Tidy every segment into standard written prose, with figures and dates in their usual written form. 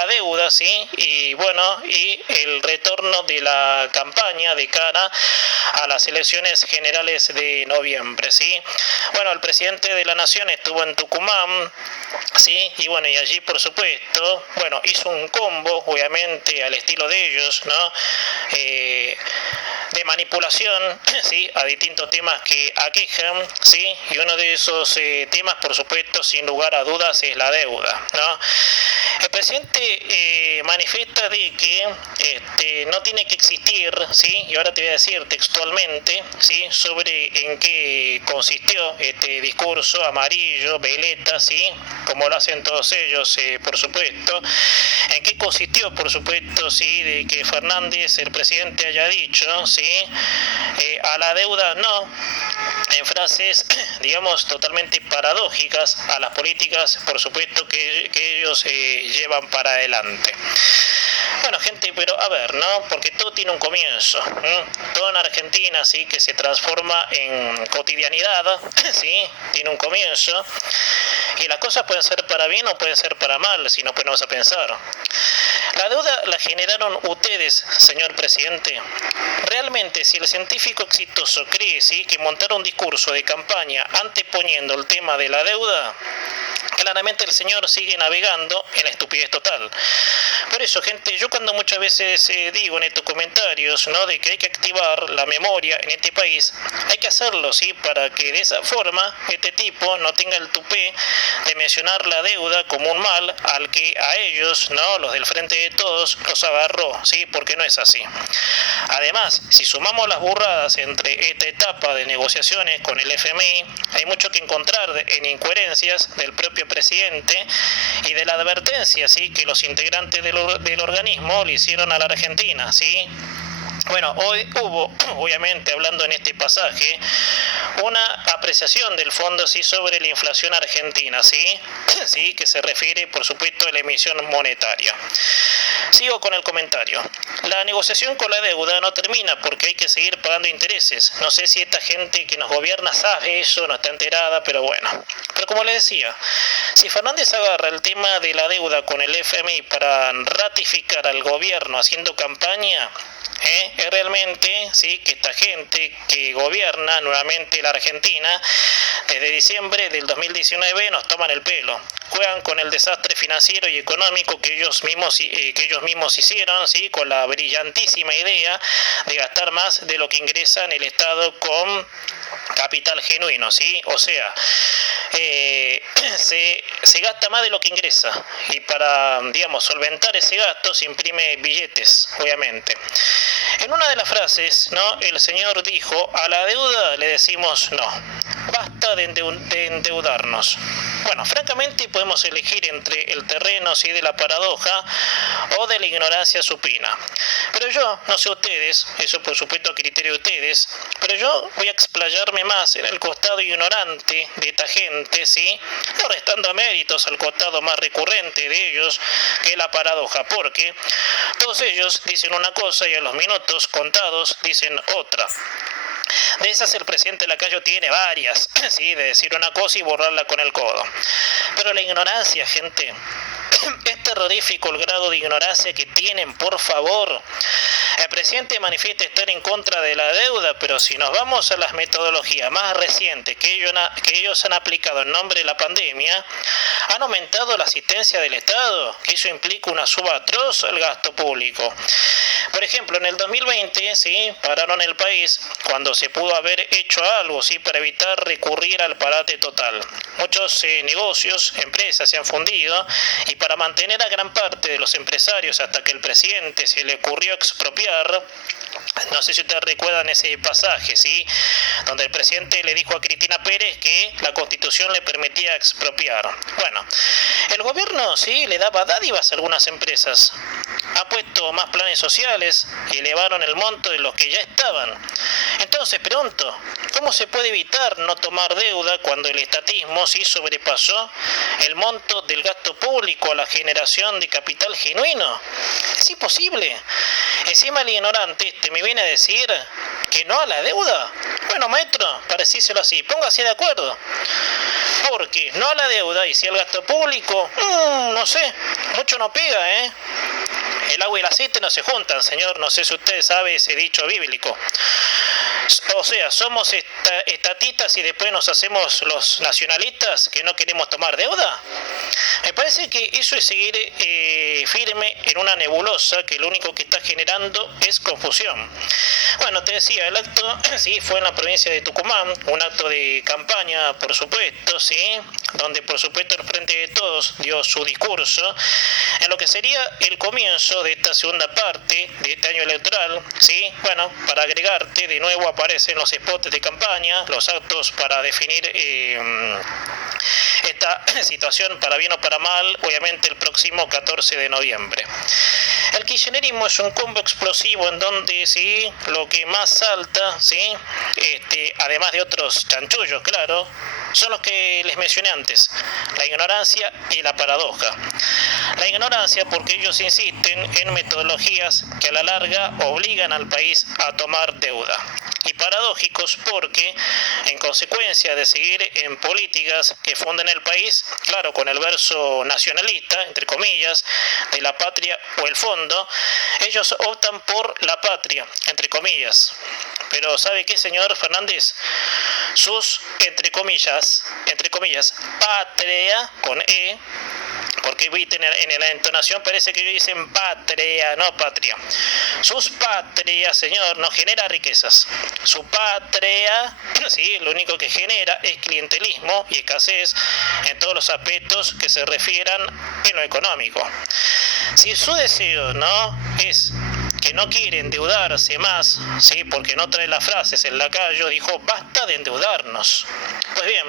la deuda, ¿sí? Y bueno, y el retorno de la campaña de cara a las elecciones generales de noviembre, ¿sí? Bueno, el presidente de la Nación estuvo en Tucumán, ¿sí? Y bueno, y allí por supuesto, bueno, hizo un combo, obviamente al estilo de ellos, ¿no? De manipulación, ¿sí? A distintos temas que aquejan, ¿sí? Y uno de esos temas, por supuesto, sin lugar a dudas, es la deuda, ¿no? El presidente manifiesta de que no tiene que existir, ¿sí? Y ahora te voy a decir textualmente, ¿sí? Sobre en qué consistió este discurso amarillo, veleta, ¿sí? Como lo hacen todos ellos, por supuesto. En qué consistió, por supuesto, ¿sí? De que Fernández, el presidente, haya dicho, ¿sí? A la deuda no, en frases, digamos, totalmente paradójicas a las políticas, por supuesto, que ellos llevan para adelante. Bueno, gente, pero a ver, ¿no? Porque todo tiene un comienzo. Todo en Argentina, sí, que se transforma en cotidianidad, sí, tiene un comienzo. Y las cosas pueden ser para bien o pueden ser para mal, si nos ponemos a pensar. La deuda la generaron ustedes, señor presidente. Realmente, si el científico exitoso cree, sí, que montar un discurso de campaña anteponiendo el tema de la deuda, claramente el señor sigue navegando en la estupidez total. Por eso, gente, yo cuando muchas veces digo en estos comentarios, ¿no? De que hay que activar la memoria en este país, hay que hacerlo, ¿sí? Para que de esa forma este tipo no tenga el tupé de mencionar la deuda como un mal al que a ellos, ¿no? Los del Frente de Todos, los agarró, ¿sí? Porque no es así. Además, si sumamos las burradas entre esta etapa de negociaciones con el FMI, hay mucho que encontrar en incoherencias del propio presidente y de la advertencia, ¿sí? Que los integrantes del organismo le hicieron a la Argentina, ¿sí? Bueno, hoy hubo, obviamente, hablando en este pasaje, una apreciación del fondo, sí, sobre la inflación argentina, ¿sí? Sí, que se refiere, por supuesto, a la emisión monetaria. Sigo con el comentario. La negociación con la deuda no termina porque hay que seguir pagando intereses. No sé si esta gente que nos gobierna sabe eso, no está enterada, pero bueno. Pero como les decía, si Fernández agarra el tema de la deuda con el FMI para ratificar al gobierno haciendo campaña, es realmente, sí, que esta gente que gobierna nuevamente la Argentina desde diciembre del 2019 nos toman el pelo, juegan con el desastre financiero y económico que ellos mismos hicieron, sí, con la brillantísima idea de gastar más de lo que ingresa en el Estado con capital genuino, sí, o sea, se gasta más de lo que ingresa y para, digamos, solventar ese gasto se imprime billetes, obviamente. En una de las frases, ¿no? El señor dijo, a la deuda le decimos no, basta de endeudarnos. Bueno, francamente podemos elegir entre el terreno, ¿sí? De la paradoja o de la ignorancia supina. Pero yo, no sé ustedes, eso por supuesto a criterio de ustedes, pero yo voy a explayarme más en el costado ignorante de esta gente, ¿sí? No restando méritos al costado más recurrente de ellos, que es la paradoja, porque todos ellos dicen una cosa y a los minutos contados dicen otra. De esas el presidente Lacayo tiene varias, ¿sí? De decir una cosa y borrarla con el codo. Pero la ignorancia, gente, es terrorífico el grado de ignorancia que tienen, por favor. El presidente manifiesta estar en contra de la deuda, pero si nos vamos a las metodologías más recientes que ellos han aplicado en nombre de la pandemia, han aumentado la asistencia del Estado, que eso implica una suba atroz al gasto público. Por ejemplo, en el 2020, ¿sí? Pararon el país cuando se pudo haber hecho algo, ¿sí? Para evitar recurrir al parate total. Muchos negocios, empresas se han fundido y para mantener a gran parte de los empresarios hasta que el presidente se le ocurrió expropiar, no sé si ustedes recuerdan ese pasaje, ¿sí? Donde el presidente le dijo a Cristina Pérez que la Constitución le permitía expropiar. Bueno, el gobierno, sí, le daba dádivas a algunas empresas. han puesto más planes sociales y elevaron el monto de los que ya estaban. Entonces pregunto, ¿cómo se puede evitar no tomar deuda cuando el estatismo sí sobrepasó el monto del gasto público a la generación de capital genuino? Es imposible. Encima el ignorante me viene a decir que no a la deuda. Bueno, maestro, parecíselo así, póngase de acuerdo. Porque no a la deuda y sí al gasto público, no sé, mucho no pega, ¿eh? El agua y el aceite no se juntan, señor, no sé si usted sabe ese dicho bíblico. O sea, somos estatistas y después nos hacemos los nacionalistas que no queremos tomar deuda. Me parece que eso es seguir firme en una nebulosa que lo único que está generando es confusión. Bueno, te decía, el acto sí fue en la provincia de Tucumán, un acto de campaña, por supuesto, sí, donde por supuesto el Frente de Todos dio su discurso en lo que sería el comienzo de esta segunda parte de este año electoral, sí. Bueno, para agregarte, de nuevo aparecen los spots de campaña, los actos para definir esta situación para bien o para mal, obviamente el próximo 14 de noviembre. El kirchnerismo es un combo explosivo en donde sí, lo que más salta, sí, además de otros chanchullos, claro, son los que les mencioné antes, la ignorancia y la paradoja. La ignorancia porque ellos insisten en metodologías que a la larga obligan al país a tomar deuda. Y paradójicos porque, en consecuencia de seguir en políticas que funden el país, claro, con el verso nacionalista, entre comillas, de la patria o el fondo, ellos optan por la patria, entre comillas. Pero ¿sabe qué, señor Fernández? Sus, entre comillas, patria, con E, porque viste en la entonación parece que ellos dicen patria, no patria. Sus patrias, señor, no genera riquezas. Su patria, sí, lo único que genera es clientelismo y escasez en todos los aspectos que se refieran en lo económico. Si su deseo, ¿no?, es que no quiere endeudarse más, sí, porque en otra de las frases el lacayo dijo basta de endeudarnos. Pues bien,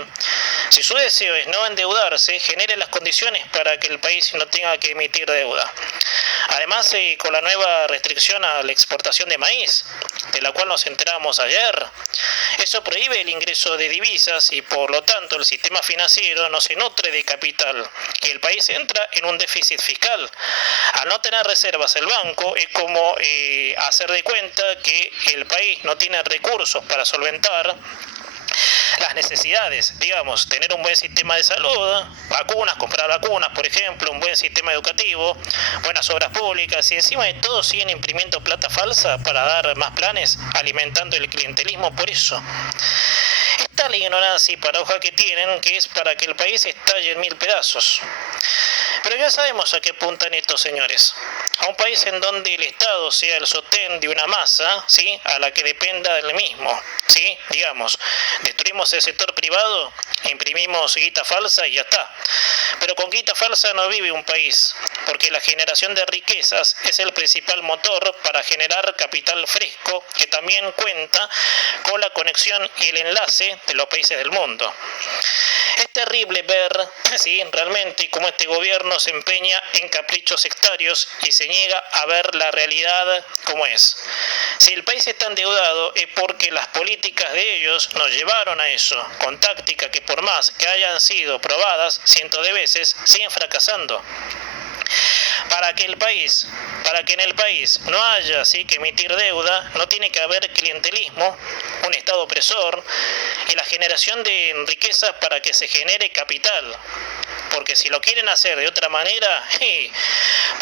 si su deseo es no endeudarse, genere las condiciones para que el país no tenga que emitir deuda. Además, con la nueva restricción a la exportación de maíz, de la cual nos enteramos ayer, eso prohíbe el ingreso de divisas y por lo tanto el sistema financiero no se nutre de capital y el país entra en un déficit fiscal. Al no tener reservas el banco es como hacer de cuenta que el país no tiene recursos para solventar las necesidades, digamos, tener un buen sistema de salud, vacunas, comprar vacunas, por ejemplo, un buen sistema educativo, buenas obras públicas y encima de todo siguen imprimiendo plata falsa para dar más planes, alimentando el clientelismo por eso. Está la ignorancia y paradoja que tienen, que es para que el país estalle en mil pedazos. Pero ya sabemos a qué apuntan estos señores. A un país en donde el Estado sea el sostén de una masa, ¿sí?, a la que dependa del mismo, ¿sí? Digamos, destruimos el sector privado, imprimimos guita falsa y ya está. Pero con guita falsa no vive un país, porque la generación de riquezas es el principal motor para generar capital fresco, que también cuenta con la conexión y el enlace de los países del mundo. Es terrible ver, sí, realmente cómo este gobierno se empeña en caprichos sectarios y se niega a ver la realidad como es. Si el país está endeudado es porque las políticas de ellos nos llevaron a eso, con tácticas que por más que hayan sido probadas cientos de veces, siguen fracasando. Para que en el país no haya sí que emitir deuda, no tiene que haber clientelismo, un Estado opresor y la generación de riqueza para que se genere capital. Porque si lo quieren hacer de otra manera,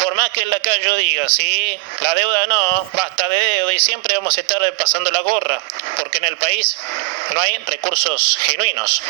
por más que el lacayo diga, sí, la deuda no, basta de deuda y siempre vamos a estar pasando la gorra, porque en el país no hay recursos genuinos.